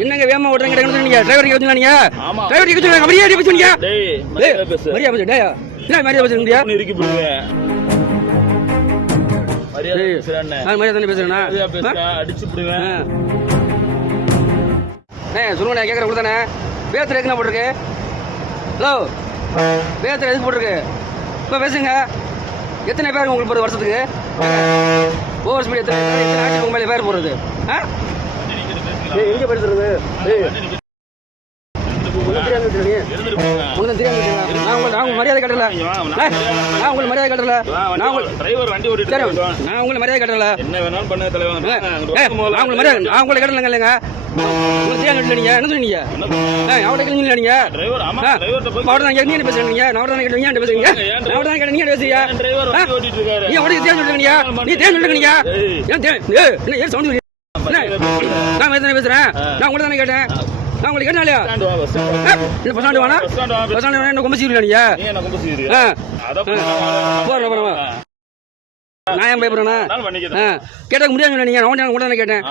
என்னங்க வேகமா ஓட்டுறீங்க கேட்க சொன்னீங்க டிரைவர் கேட்க ஆமா. டிரைவர் கேட்க அப்படியே டேய் டேய் மரியாதை பேசு. டேய் என்ன மரியா பேசுறீங்க? உன்னை இறுக்கி போடுவேன். மரியாதை பேசுறேன் நான் மரியாதை பேசுறேன்? அடிச்சு போடுவேன். ஏ சொல்லுங்க கேட்குறேன் கொடுத்தானே பேத்துல எதுக்கு போட்டிருக்கு? ஹலோ? பேத்துல எதுக்கு போட்டிருக்கு? இப்போ பேசுங்க. எத்தனை பேர் உங்களுக்கு போடுறது வருஷத்துக்கு? ஓவர் ஸ்பீட் எத்தனை எத்தனை ஆட்சி உங்க மேலே பேர் போடுறது? ஆ? ஏய் எங்கே உங்களுக்கு மரியாதை கட்டல. நான் உங்களுக்கு மரியாதை கட்டல. நான் உங்களுக்கு டிரைவர் வண்டி. நான் மரியாதை கட்டல. என்ன வேணாலும் பண்ண நான் உங்களுக்கு மரியாதை நான் உங்களுக்கு கட்டலங்க இல்லைங்க. நீங்க. என்ன சொன்னீங்க? என்ன? அவட்ட கேளுங்க நீங்க. டிரைவர் ஆமா ஆ, டிரைவர்ட்ட போய் அவட்ட தான் கேட்டு நீங்க? பேசுறீங்க நான் தான் பேசுறீங்க? நான் அவட்ட தான் கேட்டு நீங்க பேசுறீங்க? டிரைவர் ஓட்டிட்டு இருக்காரு? நீ அவட்ட தேன் சொல்லுங்க நீ சொல்லுங்க ஏய். ஏன் என்ன சவுண்ட் என்ன நான் வேற தானே பேசுறேன்? நான் உங்களை தானே கேட்டேன்? நான் உங்களுக்கு கேட்டேன் இல்லையா என்ன பஸ் ஸ்டாண்டு வேணா பஸ் ஸ்டாண்ட் என்ன கொம்பு சீரியல் நீங்க போறேன் போறேன் நான் ஏன் பயப்படுறேனா நான் ஆ. பண்ணிக்கிறேன் கேட்டா முடியாது நீங்க நான் உங்களை தானே கேட்டேன்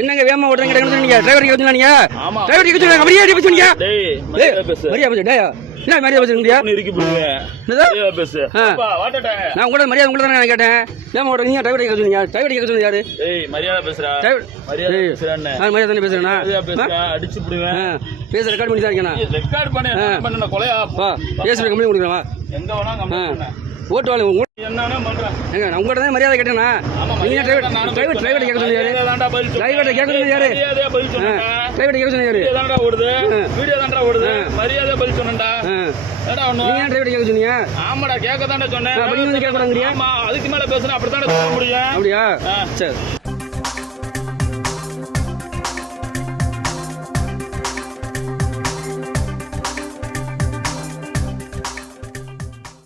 என்னங்க வேகமா ஓட்டுறீங்க கேட்க சொன்னீங்க. டிரைவர் சொன்னீங்க. ஆமா. டிரைவர் சொன்னீங்க. அப்படியே கேட்க சொன்னீங்க. டேய் ஏய் மரியாதை பேசு. மரியா பேசு டேய். என்ன? மரியாதை பேசு ஆ. அப்பா வாட்டட்டாங்க நான் உங்களோட மரியாதை உங்களை தானே கேட்டேன். ஏமா ஓட்டுறீங்க. டிரைவர் கேட்க சொன்னீங்க. டிரைவர் யாரு? ஏய் மரியாதை பேசுறா மரியாதை பேசுறானே நான் மரியாதை தானே பேசுறேன்னா? மரியாதை பேசுறா அடிச்சு போடுவேன். பேச ரெக்கார்ட் பண்ணி தான் இருக்கேன்? ரெக்கார்ட் பண்ண. என்ன கொலையா? கம்பெனி கொடுக்குறேன் எங்க வேணா ஓட்டு பண்றேன் ஏங்க நான் உங்கள்கிட்ட தான் மரியாதை கேட்டேனா ஆமா நீங்க டிரைவர் டிரைவர் டிரைவர் கேட்க சொன்னேன். டிரைவர்ட்ட கேட்க சொன்னது யாரு? மரியாதையா பதில் ஆ, சொன்னேன்டா. டிரைவர் கேட்க தான்டா ஓடுது. வீடியோ தான்டா ஓடுது. மரியாதையா பதில் சொன்னேன்டா ஆ. ஏடா ஒண்ணு? நீங்க ஏன் டிரைவர் கேட்க சொன்னீங்க? ஆமாடா கேட்க தான்டா சொன்னேன் அப்ப நீங்க வந்து கேட்க அதுக்கு மேல பேசுனா அப்படித்தான்டா சொல்ல முடியும். அப்படியா. சரி.